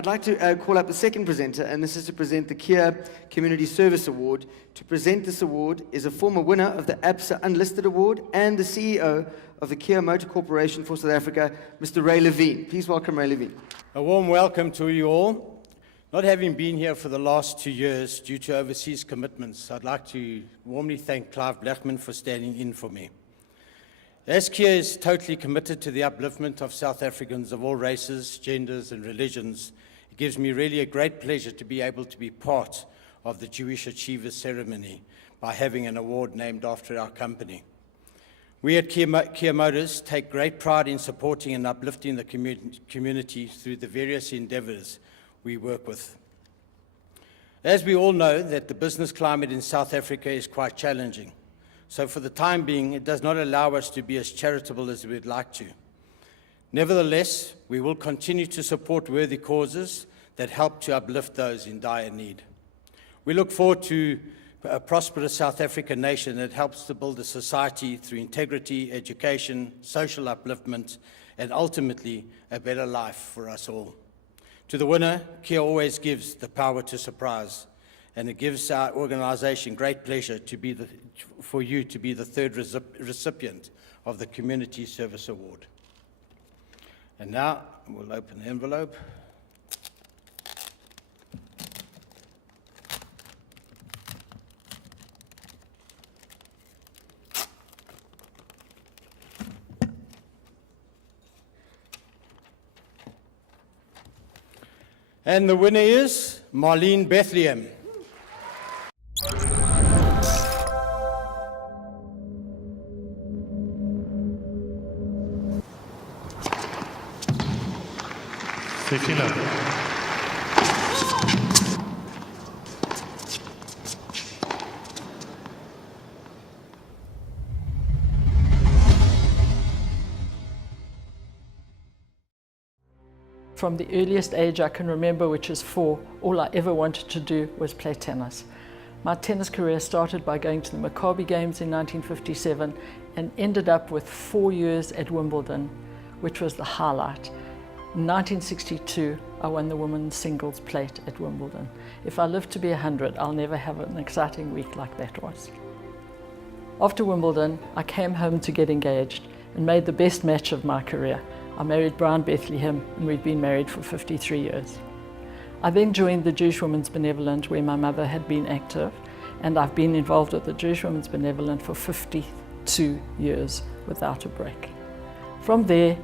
I'd like to call up the second presenter, and this is to present the Kia Community Service Award. To present this award is a former winner of the Absa Unlisted Award and the CEO of the Kia Motor Corporation for South Africa, Mr. Ray Levine. Please welcome Ray Levine. A warm welcome to you all. Not having been here for the last 2 years due to overseas commitments, I'd like to warmly thank Clive Blechman for standing in for me. As Kia is totally committed to the upliftment of South Africans of all races, genders and religions, it gives me really a great pleasure to be able to be part of the Jewish Achievers ceremony by having an award named after our company. We at Kia Motors take great pride in supporting and uplifting the community through the various endeavors we work with. As we all know, that the business climate in South Africa is quite challenging. So for the time being, it does not allow us to be as charitable as we'd like to. Nevertheless, we will continue to support worthy causes that help to uplift those in dire need. We look forward to a prosperous South African nation that helps to build a society through integrity, education, social upliftment, and ultimately a better life for us all. To the winner, Kia always gives the power to surprise, and it gives our organization great pleasure for you to be the third recipient of the Community Service Award. And now we'll open the envelope. And the winner is Marlene Bethlehem. From the earliest age I can remember, which is 4, all I ever wanted to do was play tennis. My tennis career started by going to the Maccabi Games in 1957 and ended up with 4 years at Wimbledon, which was the highlight. In 1962, I won the women's singles plate at Wimbledon. If I live to be 100, I'll never have an exciting week like that was. After Wimbledon, I came home to get engaged and made the best match of my career. I married Brian Bethlehem, and we've been married for 53 years. I then joined the Jewish Women's Benevolent, where my mother had been active, and I've been involved with the Jewish Women's Benevolent for 52 years without a break. From there,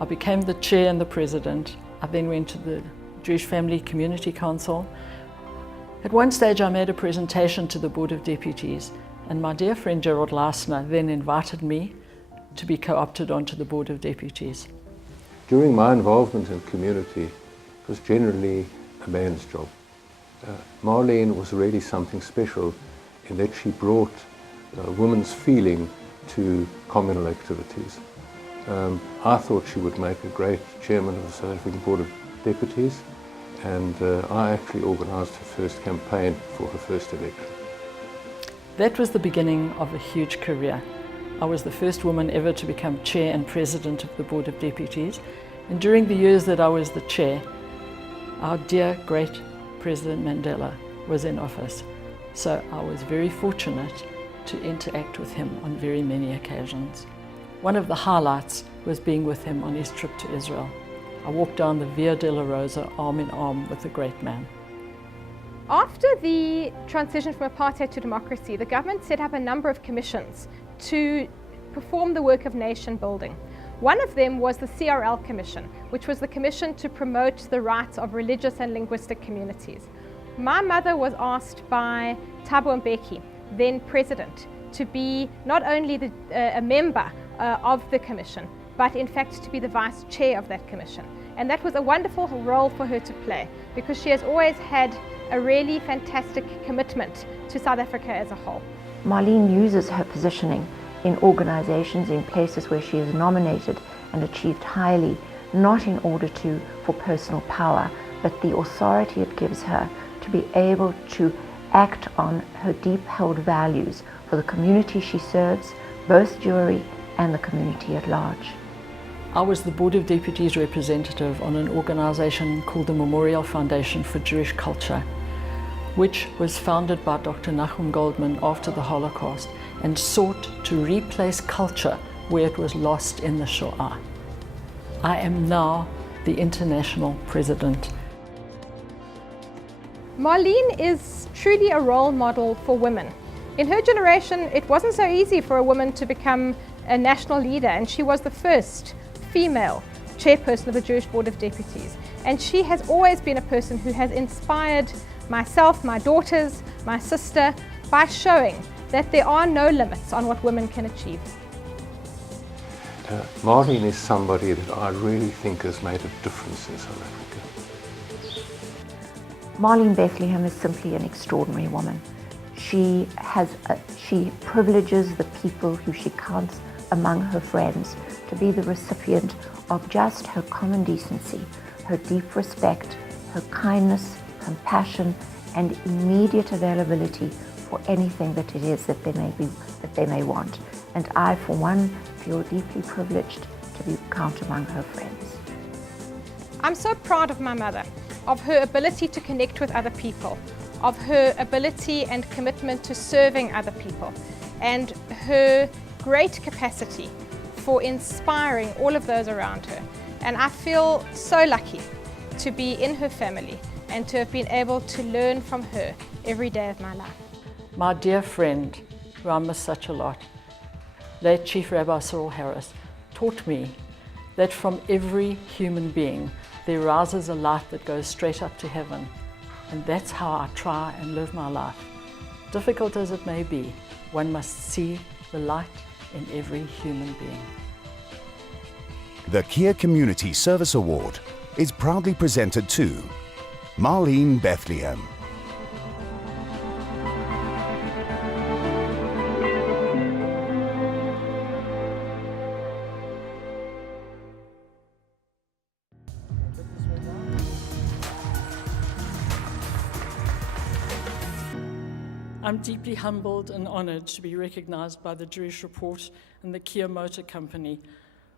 I became the chair and the president. I then went to the Jewish Family Community Council. At one stage, I made a presentation to the Board of Deputies, and my dear friend Gerald Leisner then invited me to be co-opted onto the Board of Deputies. During my involvement in community, it was generally a man's job. Marlene was really something special in that she brought a woman's feeling to communal activities. I thought she would make a great chairman of the South African Board of Deputies, and I actually organised her first campaign for her first election. That was the beginning of a huge career. I was the first woman ever to become chair and president of the Board of Deputies, and during the years that I was the chair, our dear great President Mandela was in office, so I was very fortunate to interact with him on very many occasions. One of the highlights was being with him on his trip to Israel. I walked down the Via Dolorosa arm in arm with a great man. After the transition from apartheid to democracy, the government set up a number of commissions to perform the work of nation building. One of them was the CRL Commission, which was the commission to promote the rights of religious and linguistic communities. My mother was asked by Thabo Mbeki, then president, to be not only a member of the commission, but in fact to be the vice chair of that commission. And that was a wonderful role for her to play, because she has always had a really fantastic commitment to South Africa as a whole. Marlene uses her positioning in organizations, in places where she is nominated and achieved highly, not in order for personal power, but the authority it gives her to be able to act on her deep-held values for the community she serves, both Jewry and the community at large. I was the Board of Deputies representative on an organization called the Memorial Foundation for Jewish Culture, which was founded by Dr. Nachum Goldman after the Holocaust and sought to replace culture where it was lost in the Shoah. I am now the international president. Marlene is truly a role model for women. In her generation, it wasn't so easy for a woman to become a national leader, and she was the first female chairperson of the Jewish Board of Deputies. And she has always been a person who has inspired myself, my daughters, my sister, by showing that there are no limits on what women can achieve. Marlene is somebody that I really think has made a difference in South Africa. Marlene Bethlehem is simply an extraordinary woman. She privileges the people who she counts among her friends to be the recipient of just her common decency, her deep respect, her kindness, compassion, and immediate availability for anything that it is that they may want. And I, for one, feel deeply privileged to count among her friends. I'm so proud of my mother, of her ability to connect with other people, of her ability and commitment to serving other people, and her great capacity for inspiring all of those around her. And I feel so lucky to be in her family and to have been able to learn from her every day of my life. My dear friend, who I miss such a lot, late Chief Rabbi Cyril Harris, taught me that from every human being there rises a light that goes straight up to heaven. And that's how I try and live my life. Difficult as it may be, one must see the light in every human being. The Kia Community Service Award is proudly presented to Marlene Bethlehem. I'm deeply humbled and honored to be recognized by the Jewish Report and the Kia Motor Company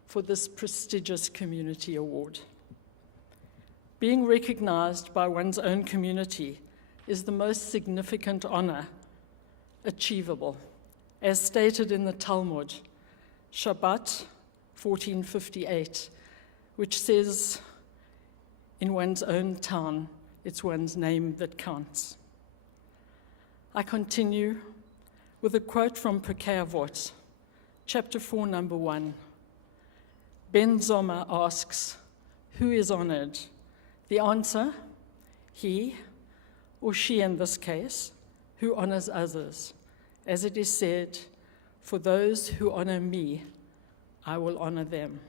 for this prestigious community award. Being recognized by one's own community is the most significant honor achievable. As stated in the Talmud, Shabbat 1458, which says, in one's own town, it's one's name that counts. I continue with a quote from Pirkei Avot, chapter 4, number 1. Ben Zoma asks, who is honored? The answer, he, or she in this case, who honors others. As it is said, for those who honor me, I will honor them.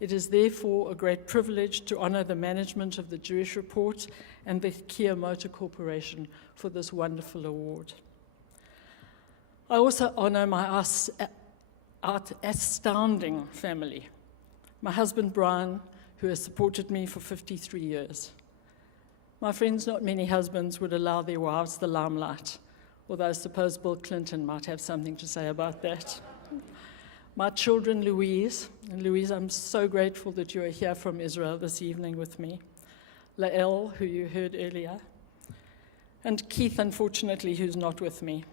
It is therefore a great privilege to honor the management of the Jewish Report and the Kia Motor Corporation for this wonderful award. I also honor my astounding family. My husband, Brian, who has supported me for 53 years. My friends, not many husbands would allow their wives the limelight, although I suppose Bill Clinton might have something to say about that. My children, Louise, and Louise, I'm so grateful that you are here from Israel this evening with me. Lael, who you heard earlier, and Keith, unfortunately, who's not with me,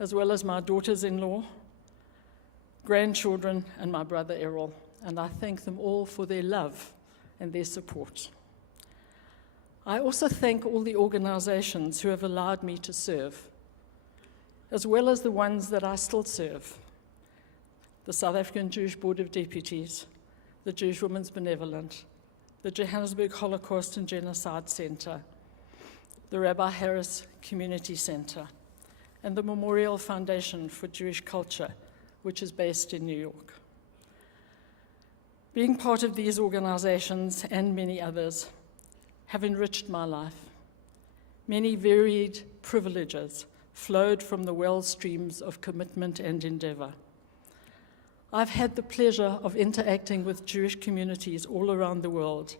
as well as my daughters-in-law, grandchildren, and my brother Errol. And I thank them all for their love and their support. I also thank all the organizations who have allowed me to serve, as well as the ones that I still serve. The South African Jewish Board of Deputies, the Jewish Women's Benevolent, the Johannesburg Holocaust and Genocide Center, the Rabbi Harris Community Center, and the Memorial Foundation for Jewish Culture, which is based in New York. Being part of these organizations and many others have enriched my life. Many varied privileges flowed from the well streams of commitment and endeavor. I've had the pleasure of interacting with Jewish communities all around the world,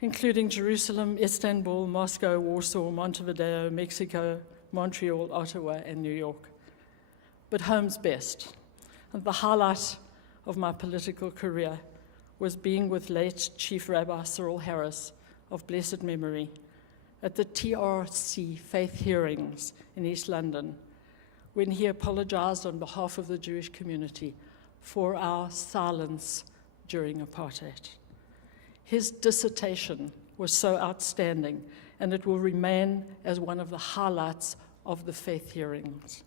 including Jerusalem, Istanbul, Moscow, Warsaw, Montevideo, Mexico, Montreal, Ottawa, and New York. But home's best. And the highlight of my political career was being with late Chief Rabbi Cyril Harris of blessed memory at the TRC faith hearings in East London, when he apologized on behalf of the Jewish community for our silence during apartheid. His dissertation was so outstanding, and it will remain as one of the highlights of the faith hearings.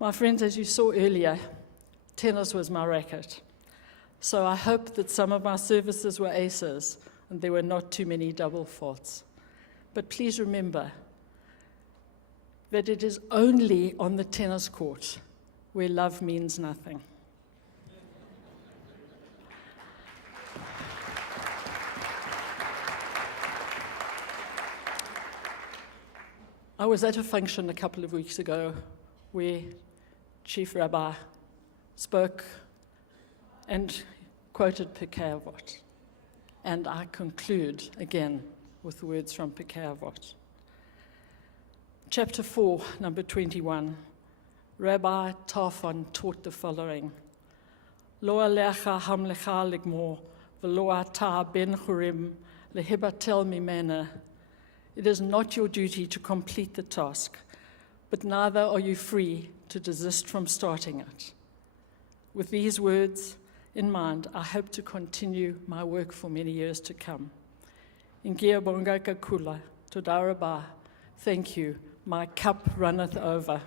My friends, as you saw earlier, tennis was my racket. So I hope that some of my services were aces and there were not too many double faults. But please remember that it is only on the tennis court where love means nothing. I was at a function a couple of weeks ago where Chief Rabbi spoke and quoted Pirkei Avot. And I conclude again with words from Pirkei Avot. Chapter 4, number 21. Rabbi Tarfon taught the following. Lo alecha hamlecha ligmor, v'lo ata ben churim lehibatel mimena. It is not your duty to complete the task, but neither are you free to desist from starting it. With these words in mind, I hope to continue my work for many years to come. Ingia bonga kula, toda rabah. Thank you. My cup runneth over.